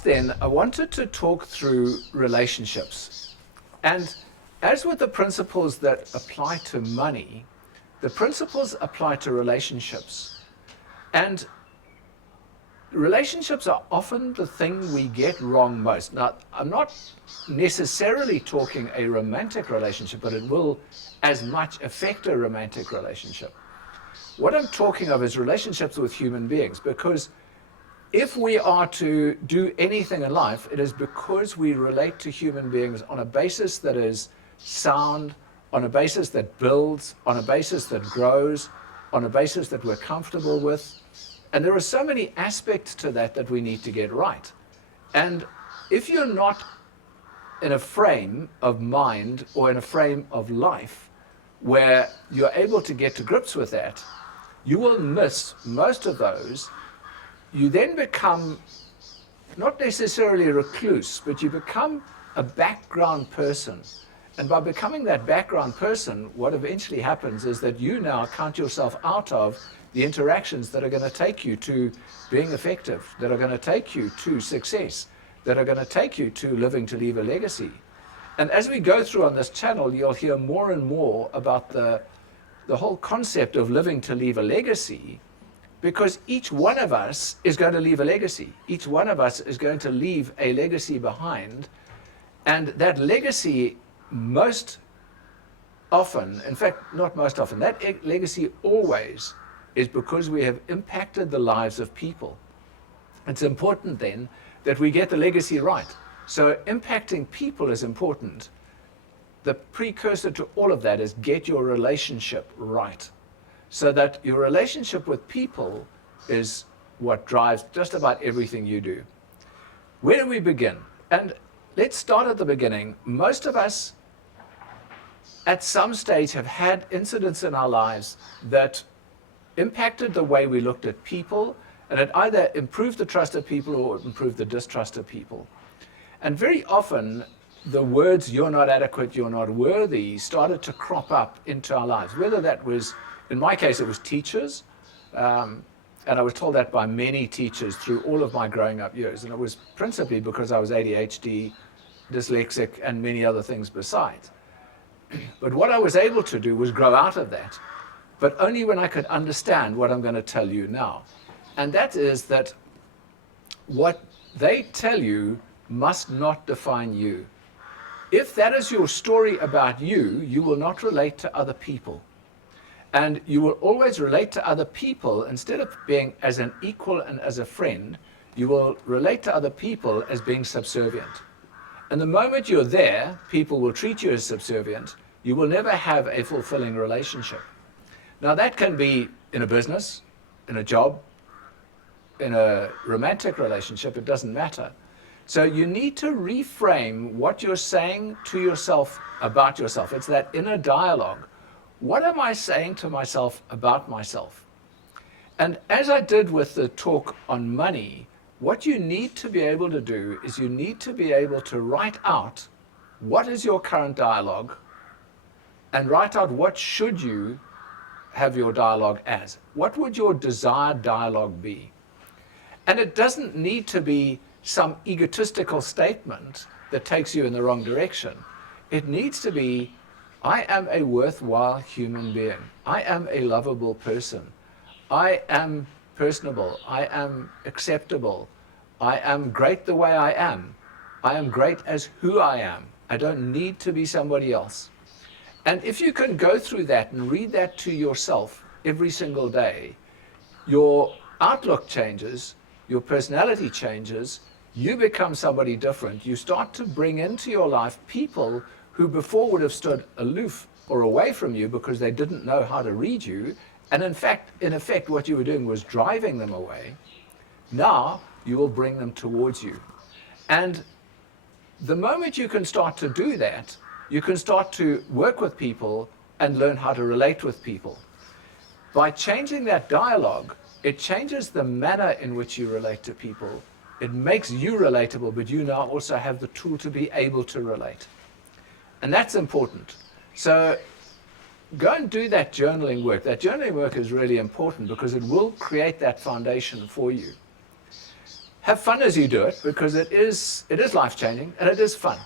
Next then, I wanted to talk through relationships. And as with the principles that apply to money, the principles apply to relationships. And relationships are often the thing we get wrong most. Now, I'm not necessarily talking a romantic relationship, but it will as much affect a romantic relationship. What I'm talking of is relationships with human beings, because if we are to do anything in life, it is because we relate to human beings on a basis that is sound, on a basis that builds, on a basis that grows, on a basis that we're comfortable with. And there are so many aspects to that that we need to get right. And if you're not in a frame of mind or in a frame of life where you're able to get to grips with that, you will miss most of those. You then become not necessarily a recluse, but you become a background person. And by becoming that background person, what eventually happens is that you now count yourself out of the interactions that are going to take you to being effective, that are going to take you to success, that are going to take you to living to leave a legacy. And as we go through on this channel, you'll hear more and more about the whole concept of living to leave a legacy, because each one of us is going to leave a legacy. Each one of us is going to leave a legacy behind. And that legacy most often, in fact, not most often, that legacy always is because we have impacted the lives of people. It's important then that we get the legacy right. So impacting people is important. The precursor to all of that is get your relationship right, so that your relationship with people is what drives just about everything you do. Where do we begin? And let's start at the beginning. Most of us at some stage have had incidents in our lives that impacted the way we looked at people, and it either improved the trust of people or it improved the distrust of people. And very often, the words, "you're not adequate, you're not worthy," started to crop up into our lives. Whether that was, in my case, it was teachers, and I was told that by many teachers through all of my growing up years. And it was principally because I was ADHD, dyslexic, and many other things besides. But what I was able to do was grow out of that, but only when I could understand what I'm going to tell you now. And that is that what they tell you must not define you. If that is your story about you, you will not relate to other people. And you will always relate to other people, instead of being as an equal and as a friend, you will relate to other people as being subservient. And the moment you're there, people will treat you as subservient. You will never have a fulfilling relationship. Now that can be in a business, in a job, in a romantic relationship, it doesn't matter. So you need to reframe what you're saying to yourself about yourself. It's that inner dialogue. What am I saying to myself about myself? And as I did with the talk on money, what you need to be able to do is you need to be able to write out what is your current dialogue and write out what should you have your dialogue as. What would your desired dialogue be? And it doesn't need to be some egotistical statement that takes you in the wrong direction. It needs to be, I am a worthwhile human being. I am a lovable person. I am personable. I am acceptable. I am great the way I am. I am great as who I am. I don't need to be somebody else. And if you can go through that and read that to yourself every single day, your outlook changes, your personality changes, you become somebody different. You start to bring into your life people who before would have stood aloof or away from you because they didn't know how to read you. And in effect, what you were doing was driving them away. Now you will bring them towards you. And the moment you can start to do that, you can start to work with people and learn how to relate with people. By changing that dialogue, it changes the manner in which you relate to people. It makes you relatable, but you now also have the tool to be able to relate. And that's important. So go and do that journaling work. That journaling work is really important because it will create that foundation for you. have fun as you do it, because it is life-changing and it is fun.